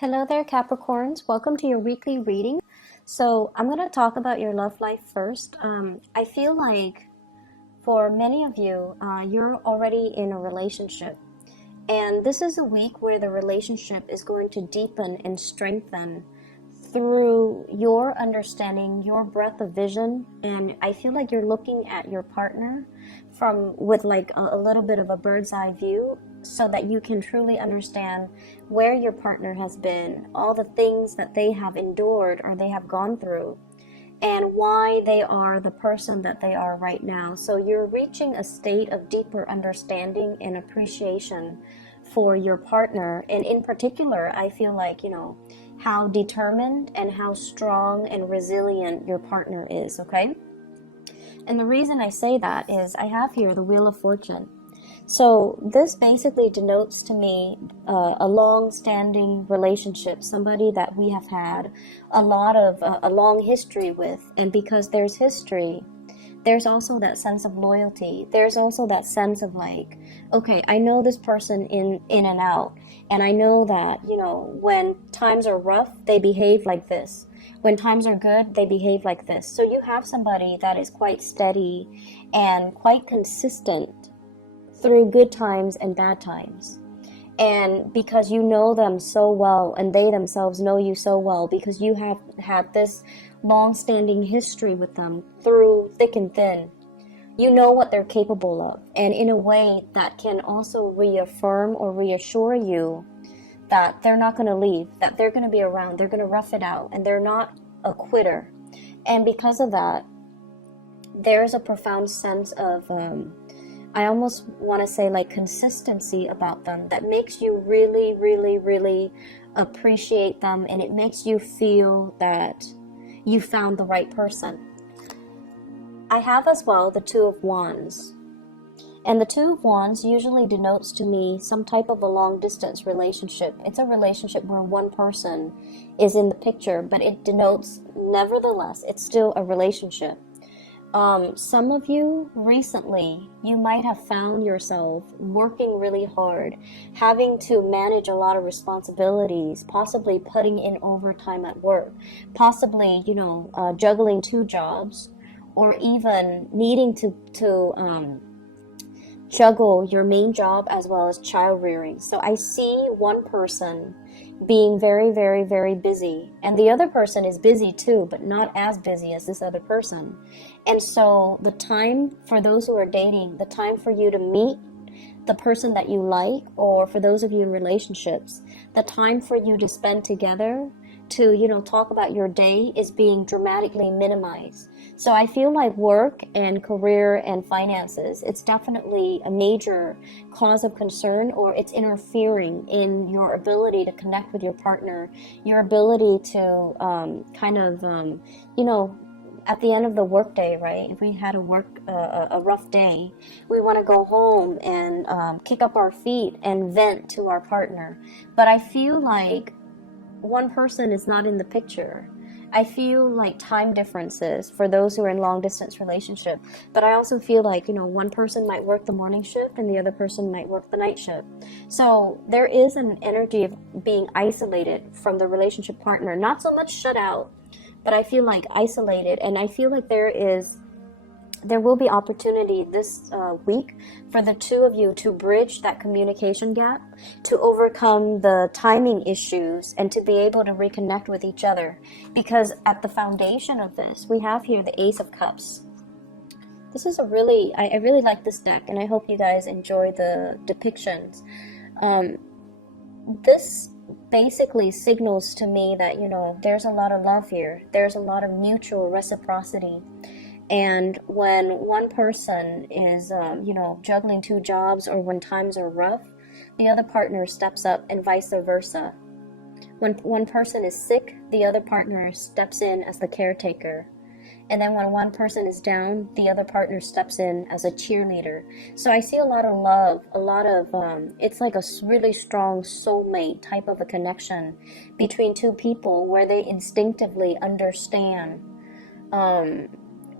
Hello there, Capricorns. Welcome to your weekly reading. So, I'm going to talk about your love life first. I feel like for many of you, you're already in a relationship. And this is a week where the relationship is going to deepen and strengthen through your understanding, your breadth of vision. And I feel like you're looking at your partner with like a little bit of a bird's eye view so that you can truly understand where your partner has been, all the things that they have endured or they have gone through, and why they are the person that they are right now. So you're reaching a state of deeper understanding and appreciation for your partner. And in particular, I feel like, how determined and how strong and resilient your partner is, okay? And the reason I say that is I have here the Wheel of Fortune. So this basically denotes to me a long-standing relationship, somebody that we have had a long history with. And because there's history, there's also that sense of loyalty. There's also that sense of like, okay, I know this person in and out, and I know that, when times are rough, they behave like this. When times are good, they behave like this. So you have somebody that is quite steady and quite consistent through good times and bad times. And because you know them so well, and they themselves know you so well, because you have had this long-standing history with them through thick and thin, you know what they're capable of. And in a way that can also reaffirm or reassure you that they're not going to leave, that they're going to be around, they're going to rough it out, and they're not a quitter. And because of that, there's a profound sense of I almost want to say like consistency about them that makes you really, really, really appreciate them, and it makes you feel that you found the right person. I have as well the Two of Wands. And the Two of Wands usually denotes to me some type of a long distance relationship. It's a relationship where one person is in the picture, but it denotes, nevertheless, it's still a relationship. Some of you recently, you might have found yourself working really hard, having to manage a lot of responsibilities, possibly putting in overtime at work, possibly, juggling two jobs, or even needing to juggle your main job as well as child rearing. So I see one person being very, very, very busy, and the other person is busy too, but not as busy as this other person. And so the time for those who are dating, the time for you to meet the person that you like, or for those of you in relationships, the time for you to spend together to, talk about your day is being dramatically minimized. So I feel like work and career and finances, it's definitely a major cause of concern, or it's interfering in your ability to connect with your partner, your ability to at the end of the workday, right? If we had a rough day, we want to go home and kick up our feet and vent to our partner. But I feel like one person is not in the picture. I feel like time differences for those who are in long distance relationship, but I also feel like, one person might work the morning shift and the other person might work the night shift. So there is an energy of being isolated from the relationship partner, not so much shut out, but I feel like isolated. And I feel like there will be opportunity this week for the two of you to bridge that communication gap, to overcome the timing issues, and to be able to reconnect with each other. Because at the foundation of this, we have here the Ace of Cups. This is I really like this deck, and I hope you guys enjoy the depictions. This basically signals to me that, there's a lot of love here. There's a lot of mutual reciprocity. And when one person is, juggling two jobs, or when times are rough, the other partner steps up, and vice versa. When one person is sick, the other partner steps in as the caretaker. And then when one person is down, the other partner steps in as a cheerleader. So I see a lot of love, it's like a really strong soulmate type of a connection between two people where they instinctively understand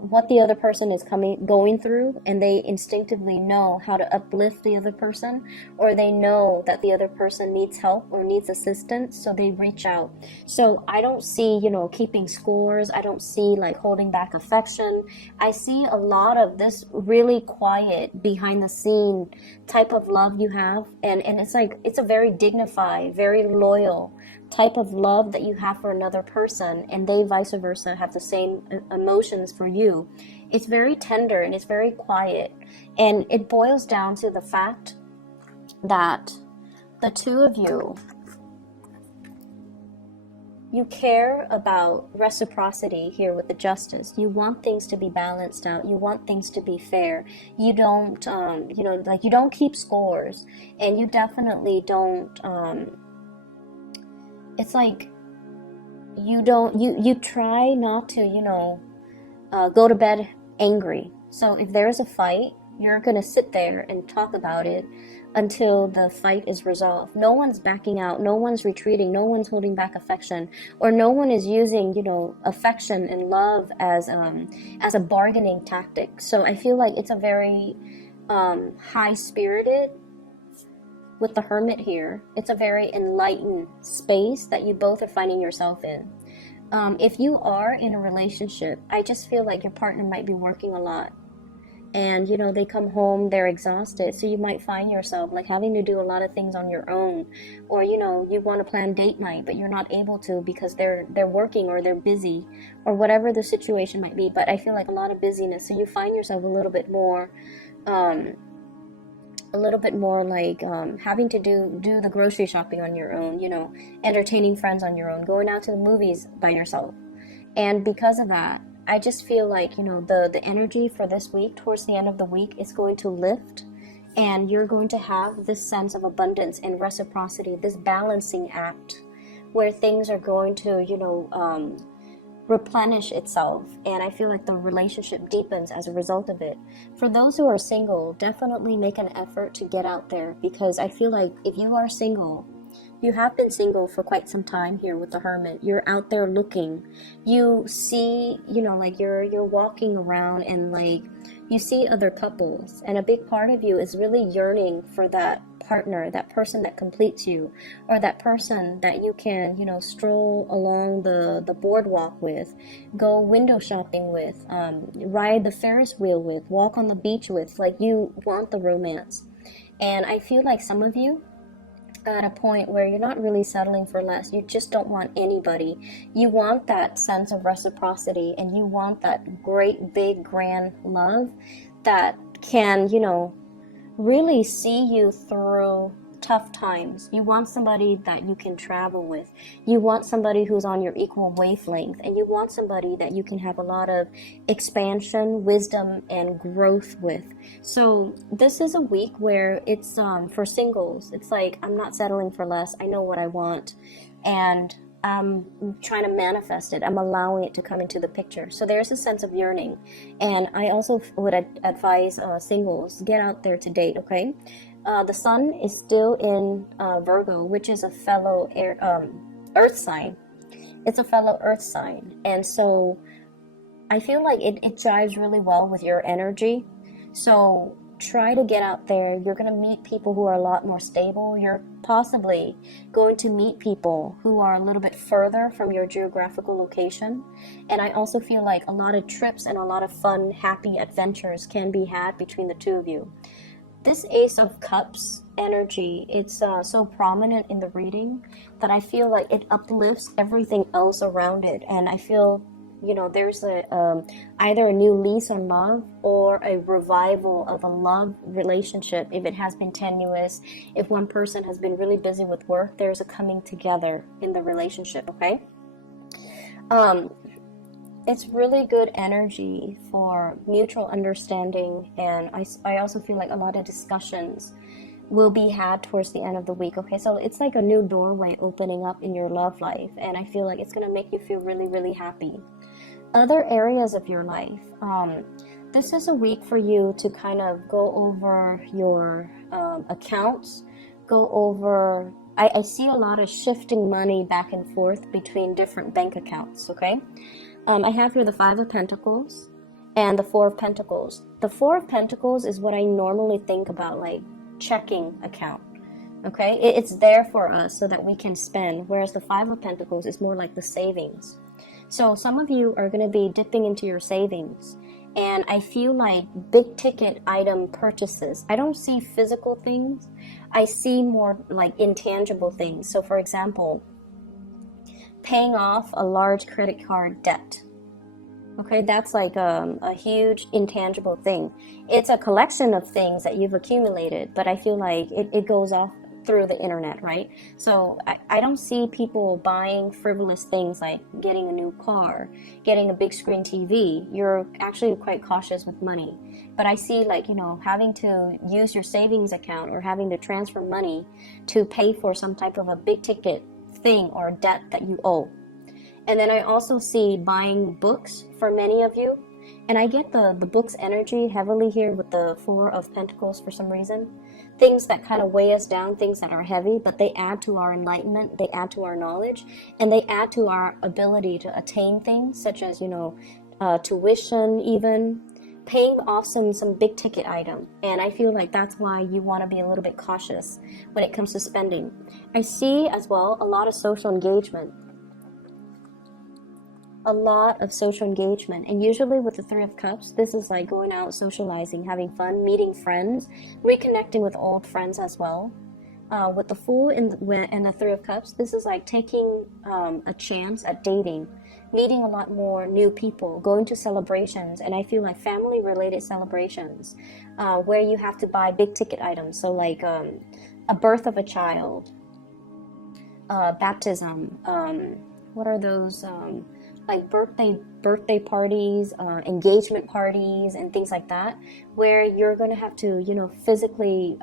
what the other person is going through, and they instinctively know how to uplift the other person, or they know that the other person needs help or needs assistance, so they reach out. So I don't see, keeping scores. I don't see like holding back affection. I see a lot of this really quiet, behind the scene type of love you have, and it's like it's a very dignified, very loyal type of love that you have for another person, and they vice versa have the same emotions for you. It's very tender and it's very quiet, and it boils down to the fact that the two of you care about reciprocity here with the justice. You want things to be balanced out. You want things to be fair. You don't you don't keep scores, and you definitely don't it's like you try not to go to bed angry. So if there's a fight, you're gonna sit there and talk about it until the fight is resolved. No one's backing out, no one's retreating, no one's holding back affection, or no one is using affection and love as a bargaining tactic. So I feel like it's a very high spirited. With the Hermit here, it's a very enlightened space that you both are finding yourself in. If you are in a relationship, I just feel like your partner might be working a lot. And, they come home, they're exhausted. So you might find yourself like having to do a lot of things on your own. Or, you want to plan date night, but you're not able to because they're working or they're busy or whatever the situation might be. But I feel like a lot of busyness. So you find yourself a little bit more like having to do the grocery shopping on your own, entertaining friends on your own, going out to the movies by yourself. And because of that, I just feel like, the energy for this week, towards the end of the week, is going to lift, and you're going to have this sense of abundance and reciprocity, this balancing act where things are going to, replenish itself, and I feel like the relationship deepens as a result of it. For those who are single, definitely make an effort to get out there, because I feel like if you are single, you have been single for quite some time here with the Hermit. You're out there looking. You see, like you're walking around and like you see other couples, and a big part of you is really yearning for that partner, that person that completes you, or that person that you can, stroll along the boardwalk with, go window shopping with, ride the Ferris wheel with, walk on the beach with. Like, you want the romance. And I feel like some of you at a point where you're not really settling for less. You just don't want anybody. You want that sense of reciprocity, and you want that great, big, grand love that can, really see you through tough times. You want somebody that you can travel with. You want somebody who's on your equal wavelength, and you want somebody that you can have a lot of expansion, wisdom, and growth with. So this is a week where it's for singles. It's like, I'm not settling for less. I know what I want, and I'm trying to manifest it. I'm allowing it to come into the picture. So there's a sense of yearning. And I also would advise singles, get out there to date, okay? The sun is still in Virgo, which is a fellow earth sign. It's a fellow earth sign. And so I feel like it jives really well with your energy. So try to get out there. You're going to meet people who are a lot more stable. You're possibly going to meet people who are a little bit further from your geographical location. And I also feel like a lot of trips and a lot of fun, happy adventures can be had between the two of you. This Ace of Cups energy, it's so prominent in the reading that I feel like it uplifts everything else around it. And I feel, there's either a new lease on love or a revival of a love relationship. If it has been tenuous, if one person has been really busy with work, there's a coming together in the relationship, okay? It's really good energy for mutual understanding, and I also feel like a lot of discussions will be had towards the end of the week, okay? So it's like a new doorway opening up in your love life, and I feel like it's going to make you feel really, really happy. Other areas of your life, this is a week for you to kind of go over your accounts, go over, I see a lot of shifting money back and forth between different bank accounts, okay? I have here the Five of Pentacles, and the Four of Pentacles. The Four of Pentacles is what I normally think about, like checking account. Okay, it's there for us so that we can spend, whereas the Five of Pentacles is more like the savings. So some of you are going to be dipping into your savings, and I feel like big ticket item purchases. I don't see physical things, I see more like intangible things. So for example, paying off a large credit card debt. Okay, that's like a huge intangible thing. It's a collection of things that you've accumulated, but I feel like it goes off through the internet, right? So I don't see people buying frivolous things like getting a new car, getting a big screen TV. You're actually quite cautious with money. But I see, like, you know, having to use your savings account or having to transfer money to pay for some type of a big ticket thing or debt that you owe. And then I also see buying books for many of you. And I get the book's energy heavily here with the Four of Pentacles for some reason. Things that kind of weigh us down, things that are heavy, but they add to our enlightenment, they add to our knowledge, and they add to our ability to attain things such as, you know, tuition, even paying off some big ticket item. And I feel like that's why you want to be a little bit cautious when it comes to spending. I see as well a lot of social engagement. A lot of social engagement, and usually with the Three of Cups, this is like going out, socializing, having fun, meeting friends, reconnecting with old friends as well. With the Fool and the Three of Cups, this is like taking a chance at dating, meeting a lot more new people, going to celebrations, and I feel like family related celebrations where you have to buy big ticket items, so like a birth of a child, baptism, what are those, like birthday parties, engagement parties, and things like that, where you're going to have to, you know, physically,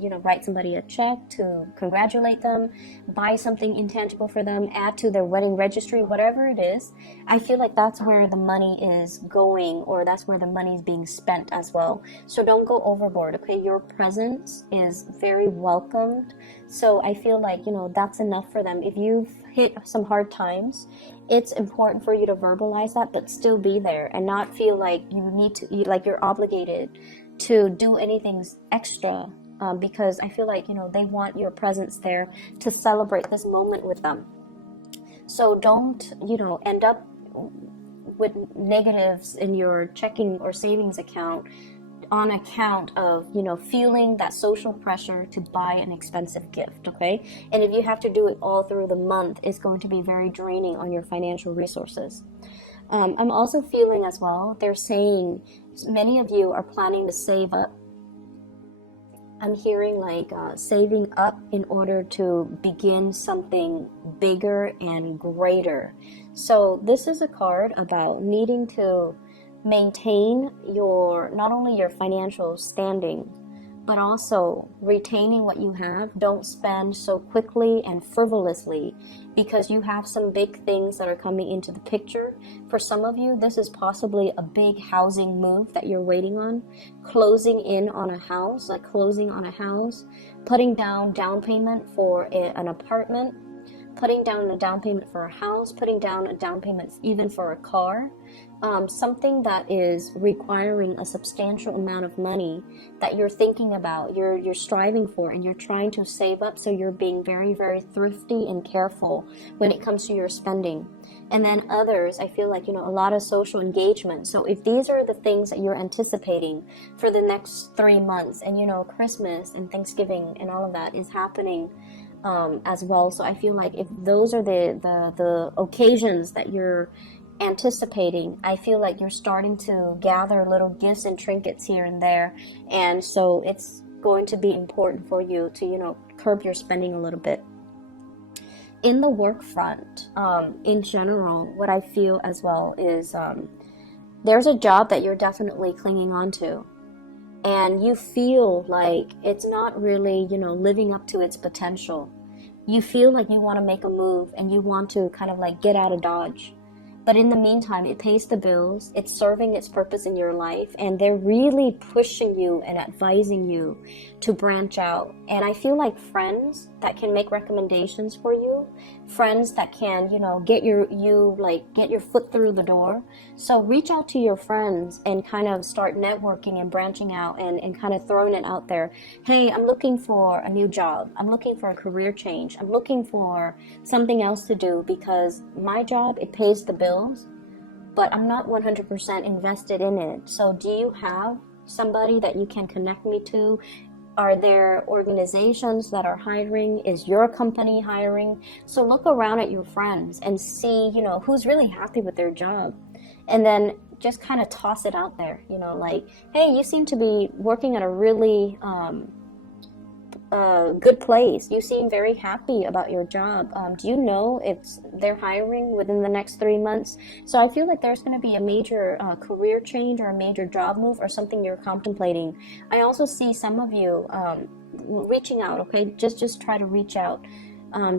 you know, write somebody a check to congratulate them, buy something intangible for them, add to their wedding registry, whatever it is. I feel like that's where the money is going, or that's where the money is being spent as well. So don't go overboard, okay? Your presence is very welcomed. So I feel like, you know, that's enough for them. If you've hit some hard times, it's important for you to verbalize that, but still be there and not feel like you need to, like you're obligated to do anything extra, because I feel like, you know, they want your presence there to celebrate this moment with them. So don't, you know, end up with negatives in your checking or savings account on account of, you know, feeling that social pressure to buy an expensive gift, okay? And if you have to do it all through the month, it's going to be very draining on your financial resources. I'm also feeling as well, they're saying many of you are planning to save up. I'm hearing like saving up in order to begin something bigger and greater. So this is a card about needing to maintain your, not only your financial standing, but also retaining what you have. Don't spend so quickly and frivolously, because you have some big things that are coming into the picture. For some of you, this is possibly a big housing move that you're waiting on, closing in on a house, like closing on a house, putting down payment for an apartment, putting down a down payment for a house, putting down a down payment even for a car. Something that is requiring a substantial amount of money that you're thinking about, you're striving for, and you're trying to save up. So you're being very, very thrifty and careful when it comes to your spending. And then others, I feel like, you know, a lot of social engagement. So if these are the things that you're anticipating for the next 3 months, and, you know, Christmas and Thanksgiving and all of that is happening as well. So I feel like if those are the occasions that you're anticipating, I feel like you're starting to gather little gifts and trinkets here and there, and so it's going to be important for you to, you know, curb your spending a little bit. In the work front, in general, what I feel as well is there's a job that you're definitely clinging on to, and you feel like it's not really, you know, living up to its potential. You feel like you want to make a move and you want to kind of like get out of Dodge. But in the meantime, it pays the bills, it's serving its purpose in your life, and they're really pushing you and advising you to branch out. And I feel like friends that can make recommendations for you, friends that can, get your foot through the door. So reach out to your friends and kind of start networking and branching out and kind of throwing it out there. Hey, I'm looking for a new job. I'm looking for a career change. I'm looking for something else to do because my job, it pays the bills, but I'm not 100% invested in it. So do you have somebody that you can connect me to? Are there organizations that are hiring? Is your company hiring? So look around at your friends and see, who's really happy with their job. And then just kind of toss it out there, like, hey, you seem to be working at a really good place. You seem very happy about your job. Do you know if they're hiring within the next 3 months? So I feel like there's going to be a major career change or a major job move or something you're contemplating. I also see some of you reaching out. Okay, just try to reach out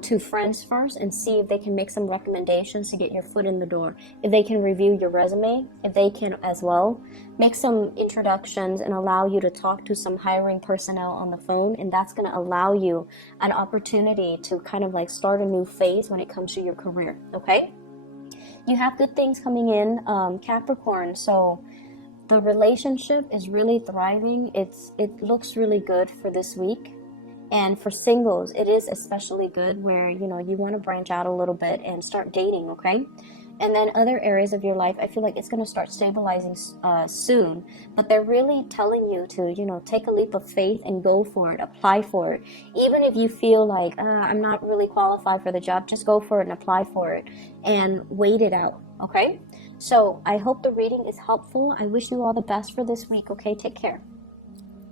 to friends first and see if they can make some recommendations to get your foot in the door. If they can review your resume, if they can as well make some introductions and allow you to talk to some hiring personnel on the phone, and that's going to allow you an opportunity to kind of like start a new phase when it comes to your career. Okay, you have good things coming in, Capricorn. So the relationship is really thriving. It looks really good for this week. And for singles, it is especially good where, you want to branch out a little bit and start dating, okay? And then other areas of your life, I feel like it's going to start stabilizing soon. But they're really telling you to, take a leap of faith and go for it, apply for it. Even if you feel like, I'm not really qualified for the job, just go for it and apply for it and wait it out, okay? So I hope the reading is helpful. I wish you all the best for this week, okay? Take care.